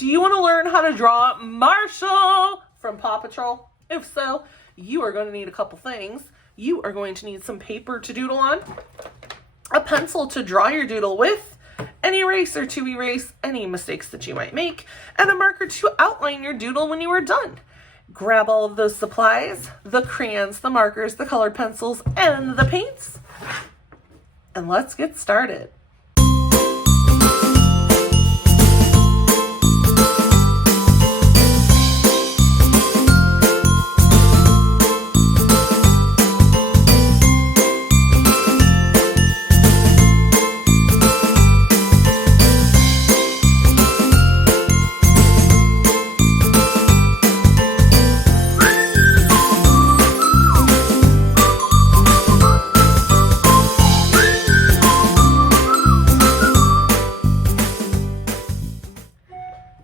Do you want to learn how to draw Marshall from Paw Patrol? If so, you are going to need a couple things. You are going to need some paper to doodle on, a pencil to draw your doodle with, an eraser to erase any mistakes that you might make, and a marker to outline your doodle when you are done. Grab all of those supplies, the crayons, the markers, the colored pencils, and the paints, and let's get started.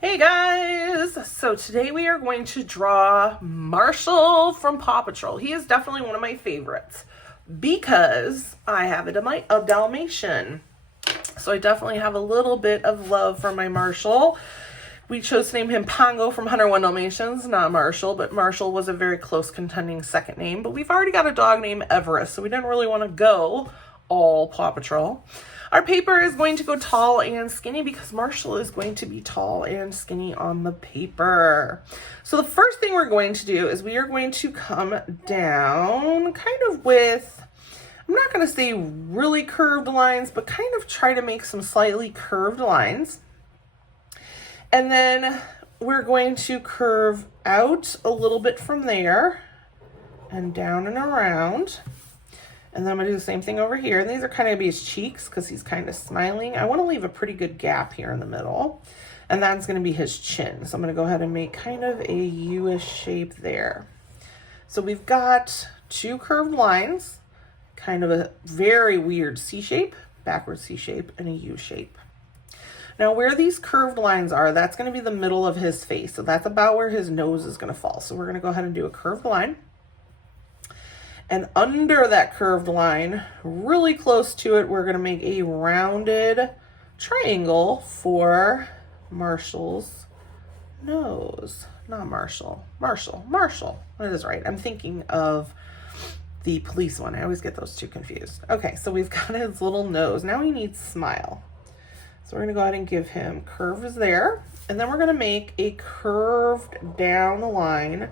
Hey guys! So today we are going to draw Marshall from Paw Patrol. He is definitely one of my favorites because I have a Dalmatian. So I definitely have a little bit of love for my Marshall. We chose to name him Pongo from 101 Dalmatians, not Marshall, but Marshall was a very close contending second name. But we've already got a dog named Everest, so we didn't really want to go all Paw Patrol. Our paper is going to go tall and skinny because Marshall is going to be tall and skinny on the paper. So the first thing we're going to do is we are going to come down kind of with, I'm not going to say really curved lines, but kind of try to make some slightly curved lines. And then we're going to curve out a little bit from there and down and around. And then I'm going to do the same thing over here. And these are kind of his cheeks because he's kind of smiling. I want to leave a pretty good gap here in the middle. And that's going to be his chin. So I'm going to go ahead and make kind of a U-ish shape there. So we've got two curved lines, kind of a very weird C shape, backward C shape, and a U shape. Now where these curved lines are, that's going to be the middle of his face. So that's about where his nose is going to fall. So we're going to go ahead and do a curved line. And under that curved line, really close to it, we're going to make a rounded triangle for Marshall's nose. Not Marshall. Marshall. That is right. I'm thinking of the police one. I always get those two confused. Okay, so we've got his little nose. Now he needs smile. So we're going to go ahead and give him curves there. And then we're going to make a curved down line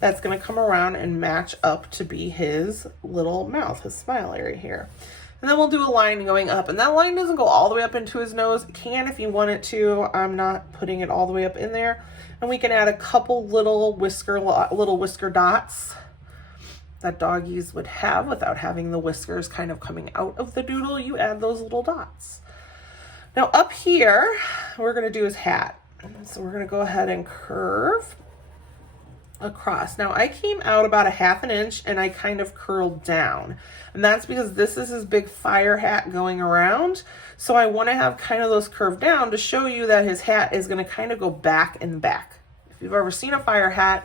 that's going to come around and match up to be his little mouth, his smile area here. And then we'll do a line going up. And that line doesn't go all the way up into his nose. It can if you want it to. I'm not putting it all the way up in there. And we can add a couple little whisker dots that doggies would have without having the whiskers kind of coming out of the doodle. You add those little dots. Now up here, we're going to do his hat. So we're going to go ahead and curve across. Now I came out about a ½ inch and I kind of curled down, and that's because this is his big fire hat going around. So I want to have kind of those curved down to show you that his hat is going to kind of go back and back. If you've ever seen a fire hat,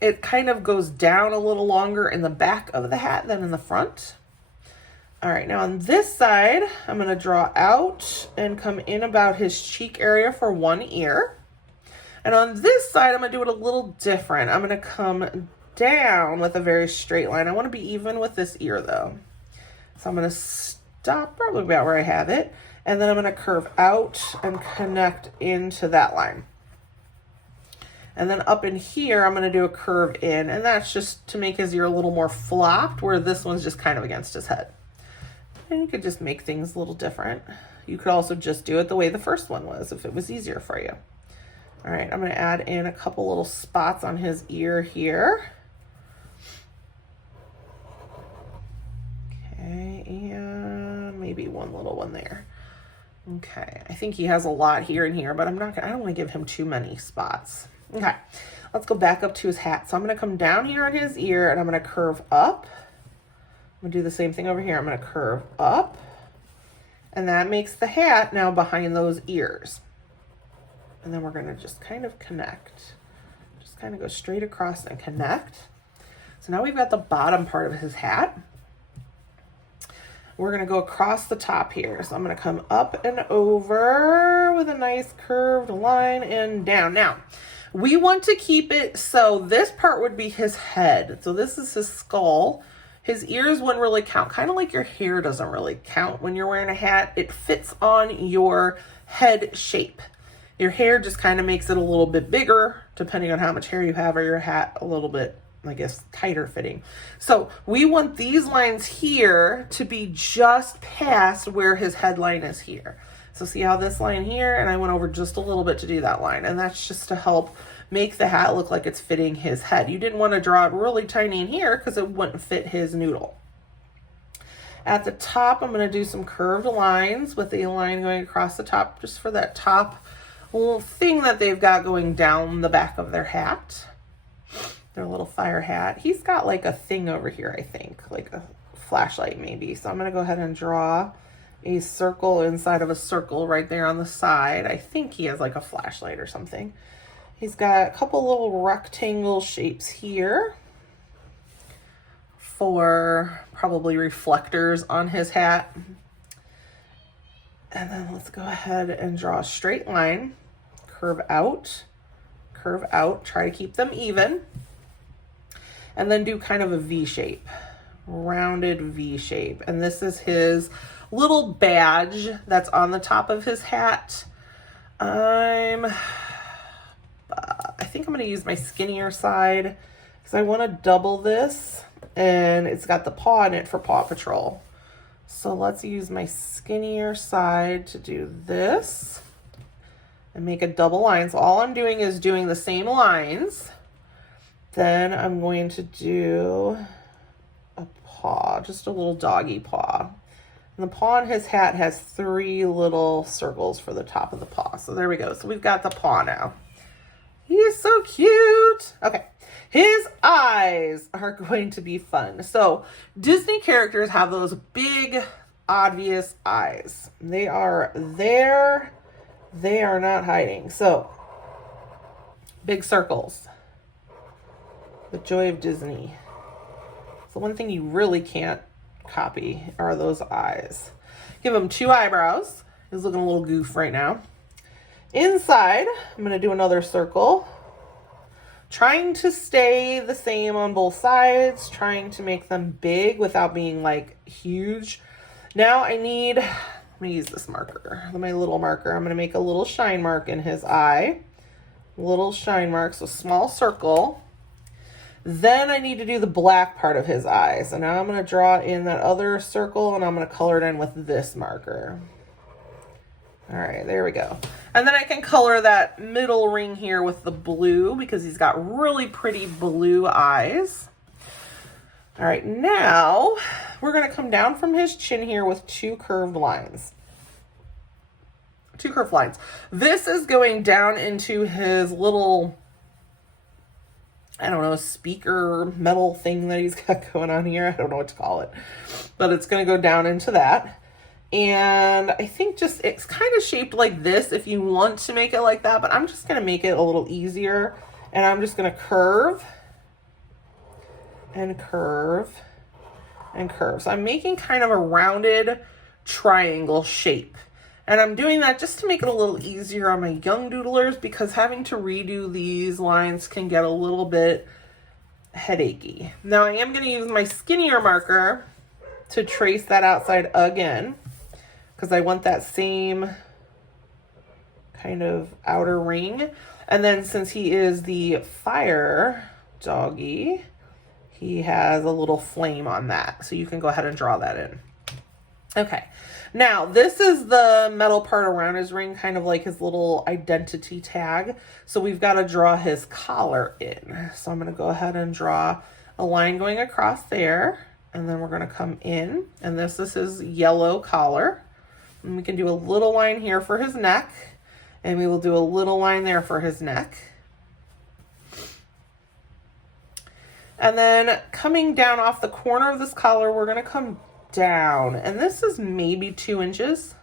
it kind of goes down a little longer in the back of the hat than in the front. All right, now on this side, I'm going to draw out and come in about his cheek area for one ear. And on this side, I'm going to do it a little different. I'm going to come down with a very straight line. I want to be even with this ear though. So I'm going to stop probably about where I have it. And then I'm going to curve out and connect into that line. And then up in here, I'm going to do a curve in. And that's just to make his ear a little more flopped, where this one's just kind of against his head. And you could just make things a little different. You could also just do it the way the first one was if it was easier for you. All right, I'm going to add in a couple little spots on his ear here. Okay, and maybe one little one there. Okay, I think he has a lot here and here, but I don't want to give him too many spots. Okay, let's go back up to his hat. So I'm going to come down here on his ear and I'm going to curve up. I'm going to do the same thing over here. I'm going to curve up, and that makes the hat now behind those ears. And then we're going to just kind of connect. Just kind of go straight across and connect. So now we've got the bottom part of his hat. we're going to go across the top here. So I'm going to come up and over with a nice curved line and down. Now, we want to keep it so this part would be his head. So this is his skull. His ears wouldn't really count, kind of like your hair doesn't really count when you're wearing a hat. It fits on your head shape. Your hair just kind of makes it a little bit bigger, depending on how much hair you have, or your hat a little bit, I guess, tighter fitting. So we want these lines here to be just past where his headline is here. So see how this line here, and I went over just a little bit to do that line, and that's just to help make the hat look like it's fitting his head. You didn't want to draw it really tiny in here because it wouldn't fit his noodle. At the top, I'm going to do some curved lines with a line going across the top just for that top little thing that they've got going down the back of their hat. Their little fire hat. He's got like a thing over here, I think, like a flashlight maybe. So I'm going to go ahead and draw a circle inside of a circle right there on the side. I think he has like a flashlight or something. He's got a couple little rectangle shapes here for probably reflectors on his hat. And then let's go ahead and draw a straight line, curve out, try to keep them even, and then do kind of a V shape, rounded V shape. And this is his little badge that's on the top of his hat. I think I'm going to use my skinnier side because I want to double this, and it's got the paw in it for Paw Patrol. So let's use my skinnier side to do this and make a double line. So all I'm doing is doing the same lines. Then I'm going to do a paw, just a little doggy paw. And the paw on his hat has 3 little circles for the top of the paw. So there we go. So we've got the paw now. He is so cute. Okay, his eyes are going to be fun. So Disney characters have those big, obvious eyes. They are there. They are not hiding. So big circles. The joy of Disney. So one thing you really can't copy are those eyes. Give him 2 eyebrows. He's looking a little goof right now. Inside, I'm going to do another circle, trying to stay the same on both sides, trying to make them big without being like huge. Now I'm going to use this marker, my little marker. I'm going to make a little shine mark in his eye, little shine mark, so small circle. Then I need to do the black part of his eye. So now I'm going to draw in that other circle, and I'm going to color it in with this marker. All right, there we go. And then I can color that middle ring here with the blue because he's got really pretty blue eyes. All right, now we're going to come down from his chin here with 2 curved lines. 2 curved lines. This is going down into his little, I don't know, speaker metal thing that he's got going on here. I don't know what to call it, but it's going to go down into that. And I think just it's kind of shaped like this if you want to make it like that, but I'm just going to make it a little easier. And I'm just going to curve and curve and curve. So I'm making kind of a rounded triangle shape. And I'm doing that just to make it a little easier on my young doodlers because having to redo these lines can get a little bit headachy. Now I am going to use my skinnier marker to trace that outside again, because I want that same kind of outer ring. And then since he is the fire doggy, he has a little flame on that. So you can go ahead and draw that in. Okay, now this is the metal part around his ring, kind of like his little identity tag. So we've got to draw his collar in. So I'm going to go ahead and draw a line going across there. And then we're going to come in, and this is his yellow collar. And we can do a little line here for his neck, and we will do a little line there for his neck. And then coming down off the corner of this collar, we're going to come down, and this is maybe 2 inches.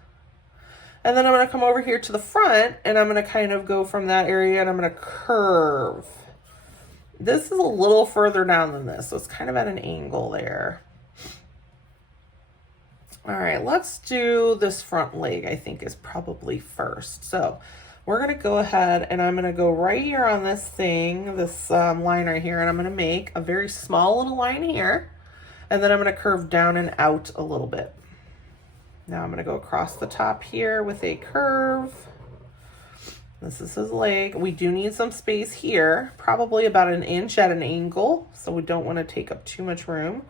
And then I'm going to come over here to the front, and I'm going to kind of go from that area, and I'm going to curve. This is a little further down than this, so it's kind of at an angle there. All right, let's do this front leg, I think is probably first. So we're gonna go ahead and I'm gonna go right here on this thing, this line right here, and I'm gonna make a very small little line here, and then I'm gonna curve down and out a little bit. Now I'm gonna go across the top here with a curve. This is his leg. We do need some space here, probably about 1 inch at an angle, so we don't wanna take up too much room.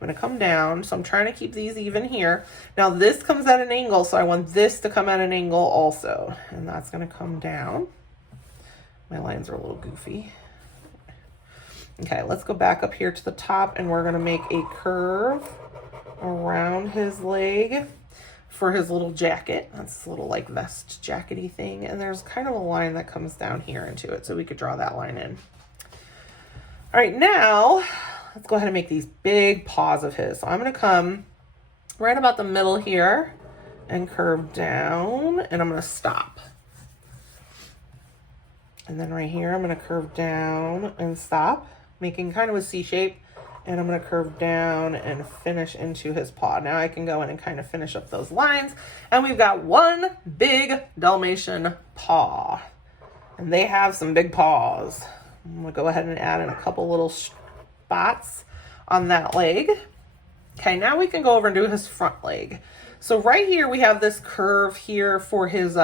I'm gonna come down, so I'm trying to keep these even here. Now this comes at an angle, so I want this to come at an angle also, and that's gonna come down. My lines are a little goofy. Okay, let's go back up here to the top, and we're gonna make a curve around his leg for his little jacket. That's a little like vest jackety thing, and there's kind of a line that comes down here into it, so we could draw that line in. All right, now let's go ahead and make these big paws of his. So I'm gonna come right about the middle here and curve down, and I'm gonna stop. And then right here, I'm gonna curve down and stop, making kind of a C shape, and I'm gonna curve down and finish into his paw. Now I can go in and kind of finish up those lines, and we've got one big Dalmatian paw. And they have some big paws. I'm gonna go ahead and add in a couple little spots on that leg. Okay, now we can go over and do his front leg. So right here we have this curve here for his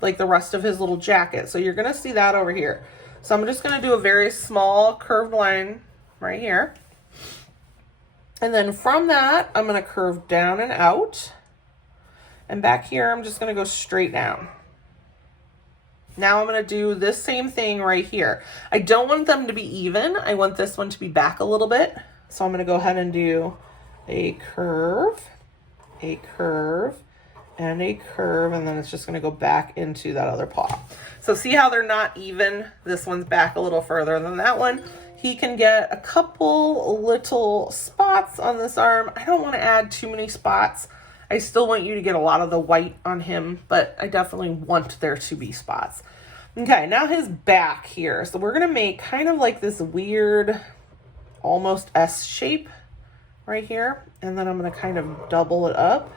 like the rest of his little jacket. So you're gonna see that over here. So I'm just gonna do a very small curved line right here. And then from that, I'm gonna curve down and out. And back here, I'm just gonna go straight down. Now I'm gonna do this same thing right here. I don't want them to be even. I want this one to be back a little bit. So I'm gonna go ahead and do a curve, and a curve, and then it's just gonna go back into that other paw. So see how they're not even? This one's back a little further than that one. He can get a couple little spots on this arm. I don't wanna add too many spots. I still want you to get a lot of the white on him, but I definitely want there to be spots. Okay, now his back here. So we're gonna make kind of like this weird, almost S shape right here. And then I'm gonna kind of double it up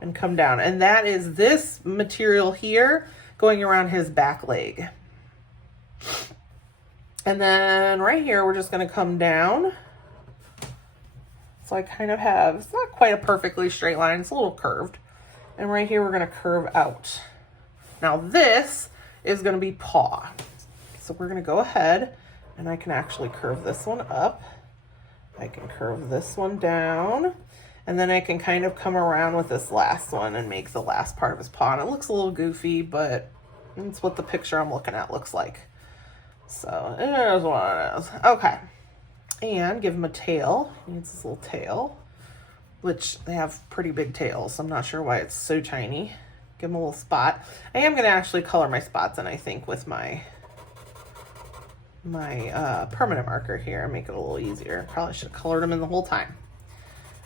and come down. And that is this material here going around his back leg. And then right here, we're just gonna come down. So I kind of have, it's not quite a perfectly straight line, it's a little curved. And right here, we're gonna curve out. Now this is gonna be paw. So we're gonna go ahead and I can actually curve this one up. I can curve this one down. And then I can kind of come around with this last one and make the last part of his paw. And it looks a little goofy, but it's what the picture I'm looking at looks like. So it is what it is. Okay. And give him a tail. He needs this little tail, which they have pretty big tails. So I'm not sure why it's so tiny. Give him a little spot. I am going to actually color my spots in, I think, with my permanent marker here and make it a little easier. Probably should have colored them in the whole time.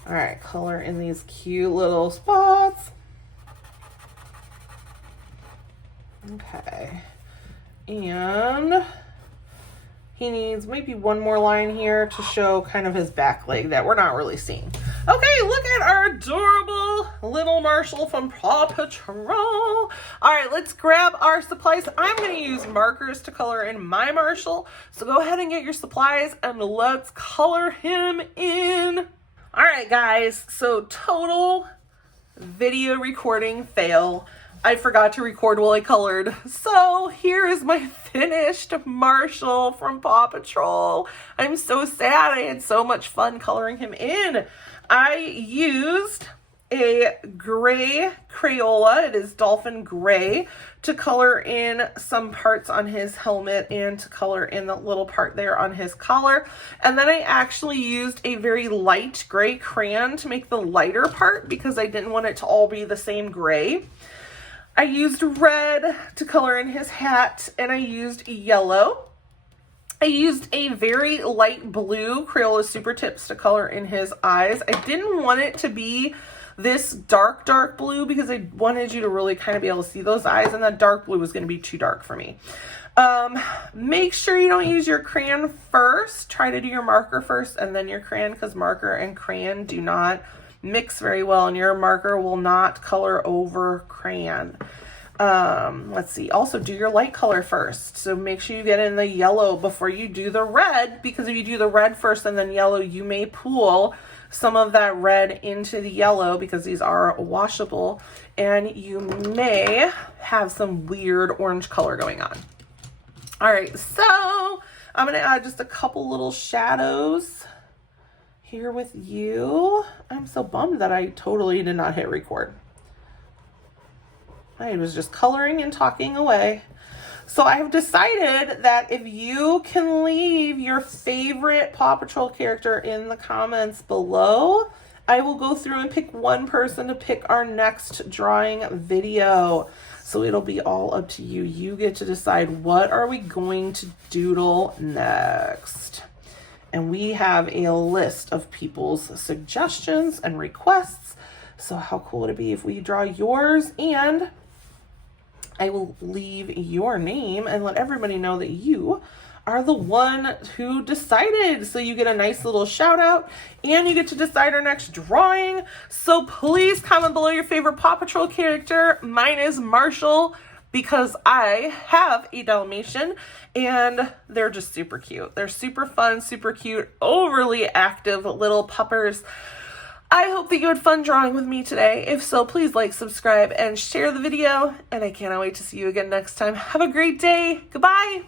All right, color in these cute little spots. Okay. And he needs maybe one more line here to show kind of his back leg that we're not really seeing. Okay, look at our adorable little Marshal from Paw Patrol. All right, let's grab our supplies. I'm going to use markers to color in my Marshal. So go ahead and get your supplies and let's color him in. All right, guys, so total video recording fail. I forgot to record while I colored. So here is my finished Marshal from Paw Patrol. I'm so sad. I had so much fun coloring him in. I used a gray Crayola, it is Dolphin Gray, to color in some parts on his helmet and to color in the little part there on his collar. And then I actually used a very light gray crayon to make the lighter part because I didn't want it to all be the same gray. I used red to color in his hat, and I used yellow. I used a very light blue Crayola Super Tips to color in his eyes. I didn't want it to be this dark blue because I wanted you to really kind of be able to see those eyes, and that dark blue was going to be too dark for me. Make sure you don't use your crayon first. Try to do your marker first and then your crayon, because marker and crayon do not mix very well, and your marker will not color over crayon. Let's see. Also, do your light color first. So make sure you get in the yellow before you do the red, because if you do the red first and then yellow, you may pool some of that red into the yellow, because these are washable, and you may have some weird orange color going on. All right, so I'm going to add just a couple little shadows here with you. I'm so bummed that I totally did not hit record. I was just coloring and talking away. So I have decided that if you can leave your favorite Paw Patrol character in the comments below, I will go through and pick one person to pick our next drawing video. So it'll be all up to you. You get to decide, what are we going to doodle next? And we have a list of people's suggestions and requests. So how cool would it be if we draw yours, and I will leave your name and let everybody know that you are the one who decided. So you get a nice little shout out, and you get to decide our next drawing. So please comment below your favorite Paw Patrol character. Mine is Marshal, because I have a Dalmatian, and they're just super cute. They're super fun, super cute, overly active little puppers. I hope that you had fun drawing with me today. If so, please like, subscribe, and share the video. And I cannot wait to see you again next time. Have a great day. Goodbye.